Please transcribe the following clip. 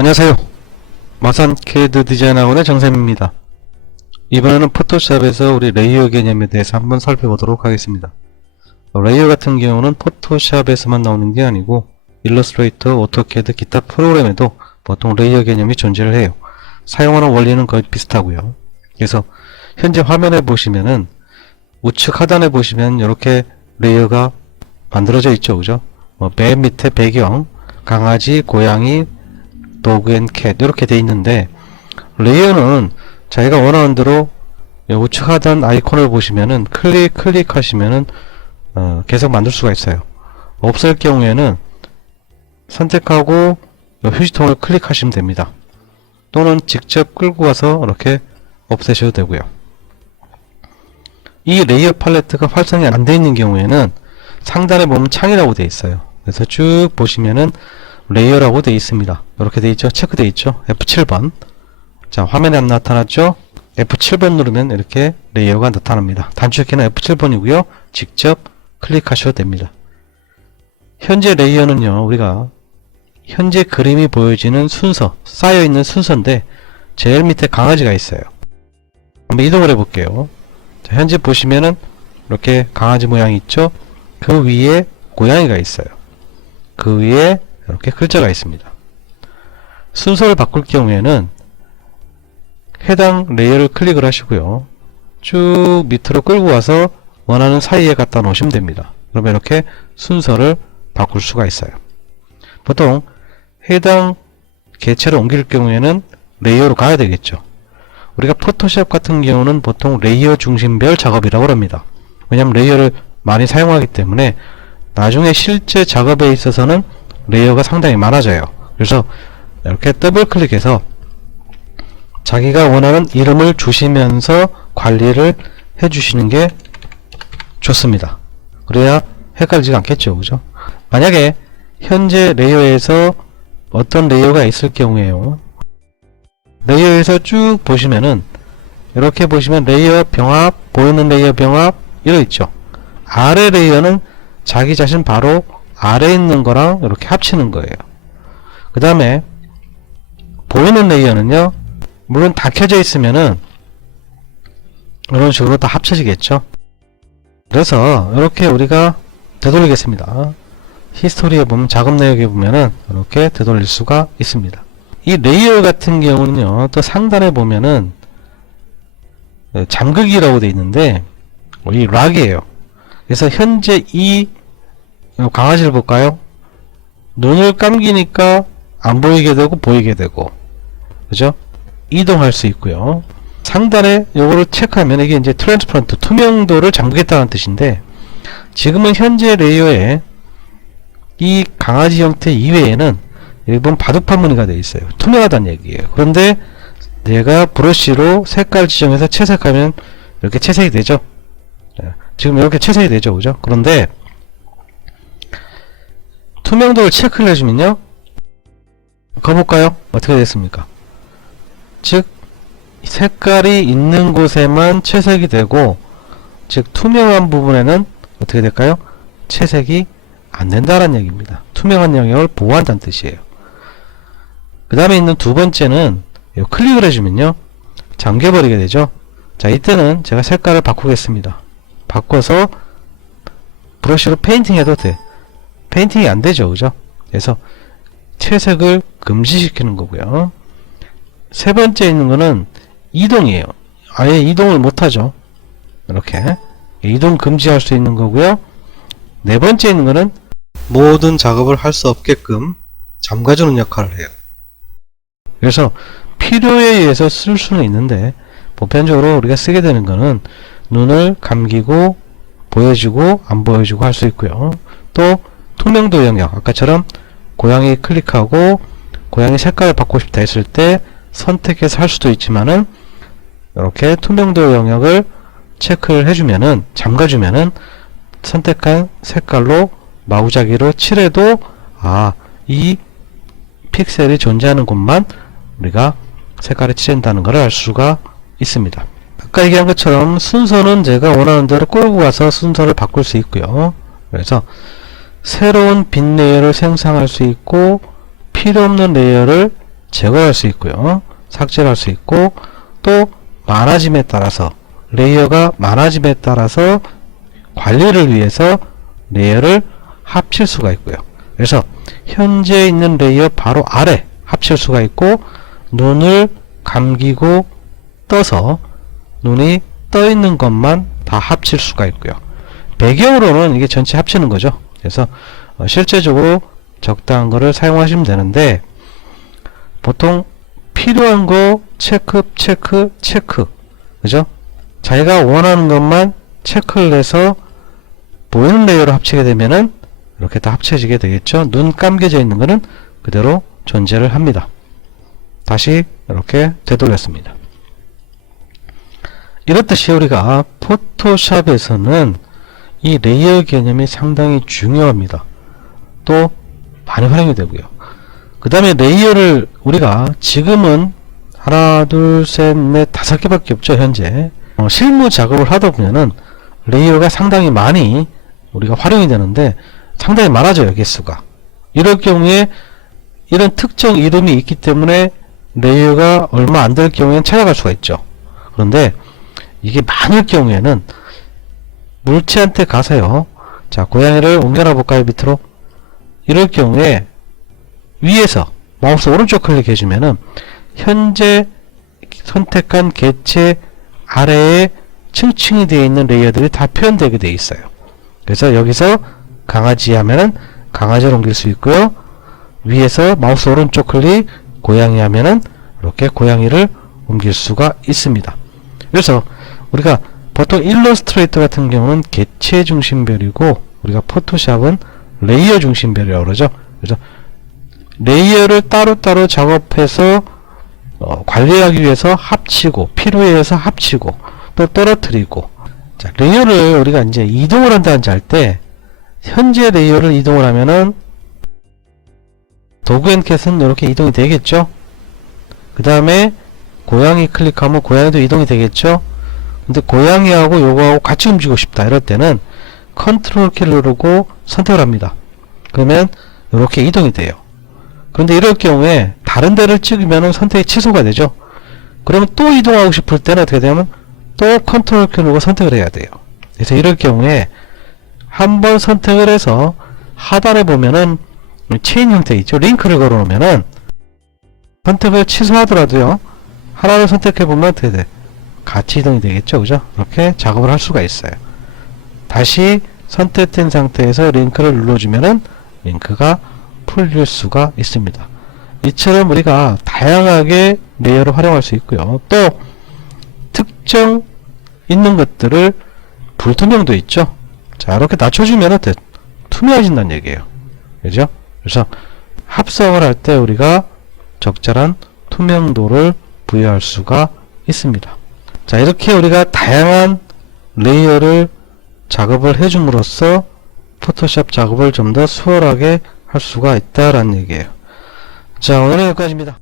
안녕하세요. 마산 CAD 디자인학원의 정쌤입니다. 이번에는 포토샵에서 우리 레이어 개념에 대해서 한번 살펴보도록 하겠습니다. 레이어 같은 경우는 포토샵에서만 나오는 게 아니고 일러스트레이터, 오토캐드, 기타 프로그램에도 보통 레이어 개념이 존재를 해요. 사용하는 원리는 거의 비슷하고요. 그래서 현재 화면에 보시면은 우측 하단에 보시면 이렇게 레이어가 만들어져 있죠. 그죠? 맨 밑에 배경, 강아지, 고양이, 도그 앤 캣 이렇게 돼 있는데, 레이어는 자기가 원하는 대로 우측 하단 아이콘을 보시면은 클릭하시면은 계속 만들 수가 있어요. 없을 경우에는 선택하고 휴지통을 클릭하시면 됩니다. 또는 직접 끌고 가서 이렇게 없애셔도 되고요. 이 레이어 팔레트가 활성이 안 되어 있는 경우에는 상단에 보면 창이라고 되어 있어요. 그래서 쭉 보시면은 레이어라고 되어 있습니다. 이렇게 되어 있죠. 체크되어 있죠. F7번. 자, 화면에 안 나타났죠. F7번 누르면 이렇게 레이어가 나타납니다. 단축키는 F7번이고요. 직접 클릭하셔도 됩니다. 현재 레이어는요, 우리가 현재 그림이 보여지는 순서, 쌓여있는 순서인데 제일 밑에 강아지가 있어요. 한번 이동을 해볼게요. 자, 현재 보시면은 이렇게 강아지 모양이 있죠. 그 위에 고양이가 있어요. 그 위에 이렇게 글자가 있습니다. 순서를 바꿀 경우에는 해당 레이어를 클릭을 하시고요. 쭉 밑으로 끌고 와서 원하는 사이에 갖다 놓으시면 됩니다. 그러면 이렇게 순서를 바꿀 수가 있어요. 보통 해당 개체를 옮길 경우에는 레이어로 가야 되겠죠. 우리가 포토샵 같은 경우는 보통 레이어 중심별 작업이라고 합니다. 왜냐하면 레이어를 많이 사용하기 때문에 나중에 실제 작업에 있어서는 레이어가 상당히 많아져요. 그래서 이렇게 더블 클릭해서 자기가 원하는 이름을 주시면서 관리를 해주시는 게 좋습니다. 그래야 헷갈리지 않겠죠. 그죠? 만약에 현재 레이어에서 어떤 레이어가 있을 경우에요. 레이어에서 쭉 보시면은 이렇게 보시면 레이어 병합, 보이는 레이어 병합 이러 있죠. 아래 레이어는 자기 자신 바로 아래에 있는 거랑 이렇게 합치는 거예요. 그 다음에 보이는 레이어는요, 물론 다 켜져 있으면은 이런 식으로 다 합쳐지겠죠. 그래서 이렇게 우리가 되돌리겠습니다. 히스토리에 보면, 작업 내역에 보면은 이렇게 되돌릴 수가 있습니다. 이 레이어 같은 경우는요, 또 상단에 보면은 잠그기라고 되어 있는데 이 락이에요. 그래서 현재 이 강아지를 볼까요? 눈을 감기니까 안 보이게 되고 보이게 되고, 그죠? 이동할 수 있고요. 상단에 요거를 체크하면 이게 이제 트랜스퍼런트, 투명도를 잠그겠다는 뜻인데, 지금은 현재 레이어에 이 강아지 형태 이외에는 일본 바둑판 무늬가 되어 있어요. 투명하다는 얘기예요. 그런데 내가 브러쉬로 색깔 지정해서 채색하면 이렇게 채색이 되죠. 지금 이렇게 채색이 되죠. 그죠? 그런데 투명도를 체크를 해주면요, 가볼까요? 어떻게 됐습니까? 즉 색깔이 있는 곳에만 채색이 되고, 즉 투명한 부분에는 어떻게 될까요? 채색이 안 된다는 얘기입니다. 투명한 영역을 보호한다는 뜻이에요. 그 다음에 있는 두 번째는 클릭을 해주면요, 잠겨버리게 되죠. 자, 이때는 제가 색깔을 바꾸겠습니다. 바꿔서 브러쉬로 페인팅 해도 돼. 페인팅이 안 되죠. 그죠? 그래서 채색을 금지시키는 거고요. 세 번째 있는 거는 이동이에요. 아예 이동을 못하죠. 이렇게 이동 금지할 수 있는 거고요. 네 번째 있는 거는 모든 작업을 할 수 없게끔 잠가주는 역할을 해요. 그래서 필요에 의해서 쓸 수는 있는데, 보편적으로 우리가 쓰게 되는 거는 눈을 감기고 보여주고 안 보여주고 할 수 있고요. 또 투명도 영역, 아까처럼 고양이 클릭하고 고양이 색깔을 바꾸고 싶다 했을 때 선택해서 할 수도 있지만은, 이렇게 투명도 영역을 체크를 해주면은, 잠가주면은 선택한 색깔로 마구잡이로 칠해도 이 픽셀이 존재하는 곳만 우리가 색깔을 칠한다는 것을 알 수가 있습니다. 아까 얘기한 것처럼 순서는 제가 원하는 대로 끌고 가서 순서를 바꿀 수 있고요. 그래서 새로운 빈 레이어를 생성할 수 있고, 필요 없는 레이어를 제거할 수 있고요. 삭제를 할 수 있고, 또 많아짐에 따라서, 레이어가 많아짐에 따라서 관리를 위해서 레이어를 합칠 수가 있고요. 그래서 현재 있는 레이어 바로 아래 합칠 수가 있고, 눈을 감기고 떠서 눈이 떠 있는 것만 다 합칠 수가 있고요. 배경으로는 이게 전체 합치는 거죠. 그래서 실제적으로 적당한 거를 사용하시면 되는데, 보통 필요한 거 체크, 그죠? 자기가 원하는 것만 체크를 해서 보이는 레이어로 합치게 되면은 이렇게 다 합쳐지게 되겠죠. 눈 감겨져 있는 거는 그대로 존재를 합니다. 다시 이렇게 되돌렸습니다. 이렇듯이 우리가 포토샵에서는 이 레이어 개념이 상당히 중요합니다. 또 많이 활용이 되고요. 그 다음에 레이어를 우리가 지금은 하나, 둘, 셋, 넷, 5개밖에 없죠. 현재 실무 작업을 하다 보면은 레이어가 상당히 많이 우리가 활용이 되는데 상당히 많아져요. 개수가. 이럴 경우에 이런 특정 이름이 있기 때문에 레이어가 얼마 안 될 경우에는 찾아갈 수가 있죠. 그런데 이게 많을 경우에는 물체한테 가서요. 자, 고양이를 옮겨놔 볼까요? 밑으로. 이럴 경우에 위에서 마우스 오른쪽 클릭해 주면은 현재 선택한 개체 아래에 층층이 되어 있는 레이어들이 다 표현되게 되어 있어요. 그래서 여기서 강아지 하면은 강아지를 옮길 수 있고요. 위에서 마우스 오른쪽 클릭 고양이 하면은 이렇게 고양이를 옮길 수가 있습니다. 그래서 우리가 보통 일러스트레이터 같은 경우는 개체 중심별이고, 우리가 포토샵은 레이어 중심별이라고 그러죠. 그래서 레이어를 따로따로 작업해서 관리하기 위해서 합치고, 필요에 의해서 합치고, 또 떨어뜨리고. 자, 레이어를 우리가 이제 이동을 한다든지 할 때, 현재 레이어를 이동을 하면은 도구 앤 캣은 이렇게 이동이 되겠죠. 그 다음에 고양이 클릭하면 고양이도 이동이 되겠죠. 근데 고양이하고 요거하고 같이 움직이고 싶다 이럴 때는 컨트롤 키를 누르고 선택을 합니다. 그러면 이렇게 이동이 돼요. 그런데 이럴 경우에 다른 데를 찍으면 선택이 취소가 되죠. 그러면 또 이동하고 싶을 때는 어떻게 되냐면 또 컨트롤 키 누르고 선택을 해야 돼요. 그래서 이럴 경우에 한번 선택을 해서 하단에 보면은 체인 형태 있죠. 링크를 걸어 놓으면은 선택을 취소하더라도요, 하나를 선택해 보면 어떻게 돼? 같이 이동이 되겠죠. 그죠? 이렇게 작업을 할 수가 있어요. 다시 선택된 상태에서 링크를 눌러주면은 링크가 풀릴 수가 있습니다. 이처럼 우리가 다양하게 레이어를 활용할 수 있고요. 또 특정 있는 것들을 불투명도 있죠. 자, 이렇게 낮춰주면 투명해진다는 얘기예요. 그죠? 그래서 합성을 할 때 우리가 적절한 투명도를 부여할 수가 있습니다. 자, 이렇게 우리가 다양한 레이어를 작업을 해줌으로써 포토샵 작업을 좀 더 수월하게 할 수가 있다라는 얘기예요. 자, 오늘은 여기까지입니다.